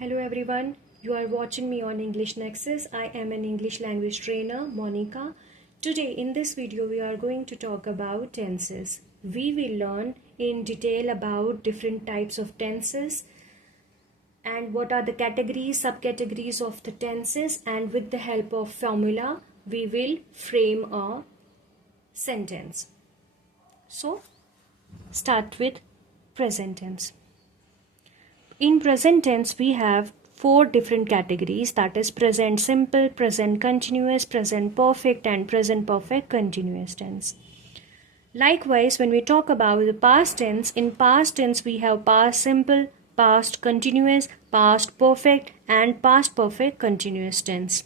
Hello everyone, you are watching me on English Nexus. I am an English language trainer, Monica. Today in this video we are going to talk about tenses. We will learn in detail about different types of tenses and what are the categories, subcategories of the tenses, and with the help of formula we will frame a sentence. So start with present tense. In present tense, we have 4 different categories, that is present simple, present continuous, present perfect, and present perfect continuous tense. Likewise, when we talk about the past tense, in past tense we have past simple, past continuous, past perfect, and past perfect continuous tense.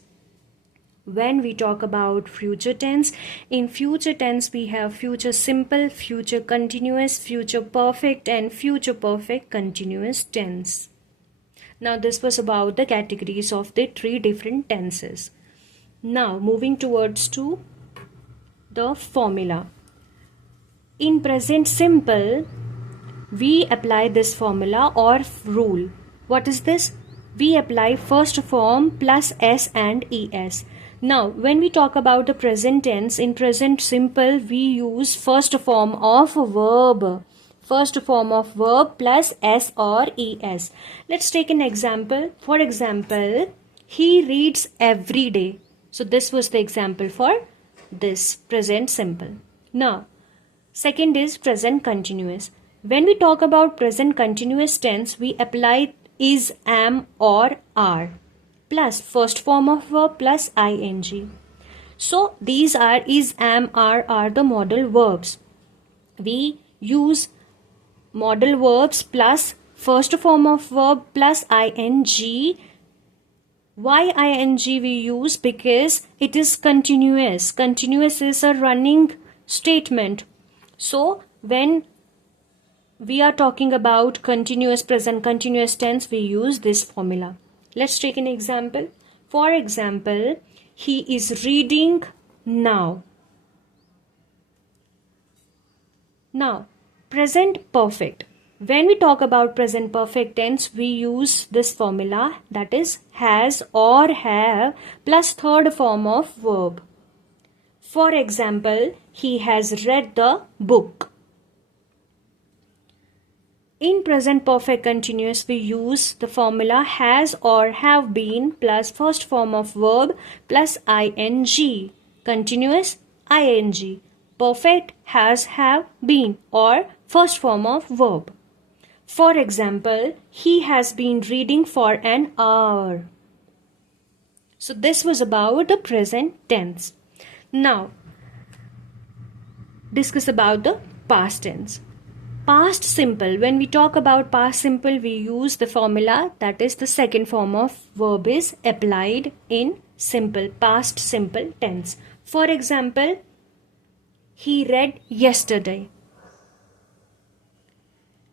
When we talk about future tense, in future tense we have future simple, future continuous, future perfect, and future perfect continuous tense. Now this was about the categories of the 3 different tenses. Now moving towards to the formula. In present simple, we apply this formula or rule. What is this? We apply first form plus s and es. Now, when we talk about the present tense, in present simple, we use first form of verb. First form of verb plus s or es. Let's take an example. For example, he reads every day. So, this was the example for this present simple. Now, second is present continuous. When we talk about present continuous tense, we apply is, am, or are plus first form of verb plus ing. So these are is, am, are the modal verbs. We use modal verbs plus first form of verb plus ing. Why ing we use? Because it is continuous. Continuous is a running statement. So when we are talking about continuous present continuous tense, we use this formula. Let's take an example. For example, he is reading now. Now, present perfect. When we talk about present perfect tense, we use this formula, that is has or have plus third form of verb. For example, he has read the book. In present perfect continuous, we use the formula has or have been plus first form of verb plus ing. Continuous, ing. Perfect, has, have, been, or first form of verb. For example, he has been reading for an hour. So this was about the present tense. Now, discuss about the past tense. Past simple. When we talk about past simple, we use the formula, that is the second form of verb is applied in simple, past simple tense. For example, he read yesterday.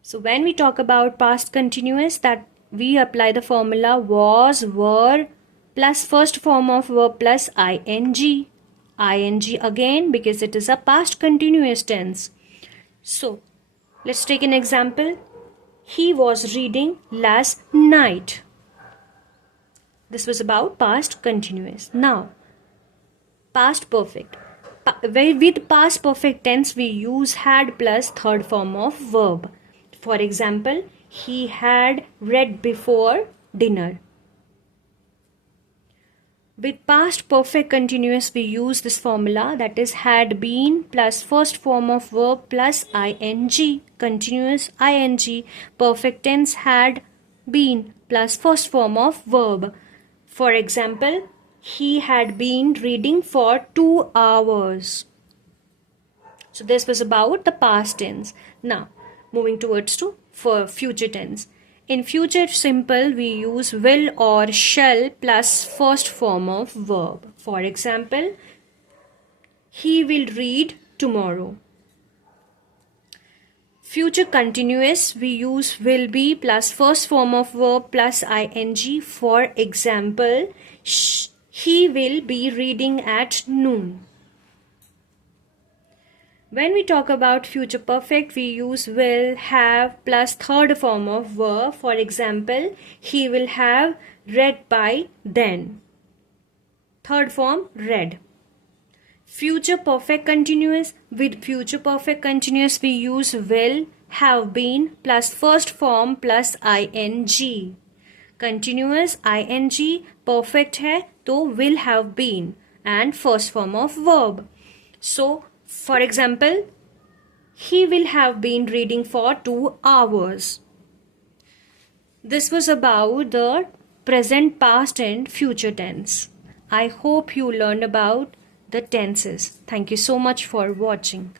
So when we talk about past continuous, that we apply the formula was, were plus first form of verb plus ing. Ing again because it is a past continuous tense. So let's take an example. He was reading last night. This was about past continuous. Now, past perfect. With past perfect tense, we use had plus third form of verb. For example, he had read before dinner. With past perfect continuous, we use this formula, that is had been plus first form of verb plus ing. Continuous, ing. Perfect tense, had been plus first form of verb. For example, he had been reading for 2 hours. So this was about the past tense. Now, moving towards to for future tense. In future simple, we use will or shall plus first form of verb. For example, he will read tomorrow. Future continuous, we use will be plus first form of verb plus ing. For example, he will be reading at noon. When we talk about future perfect, we use will, have plus third form of verb. For example, he will have read by then. Third form, read. Future perfect continuous. With future perfect continuous, we use will, have been plus first form plus ing. Continuous ing, perfect है तो will have been and first form of verb. So, for example, he will have been reading for 2 hours. This was about the present, past and future tense. I hope you learned about the tenses. Thank you so much for watching.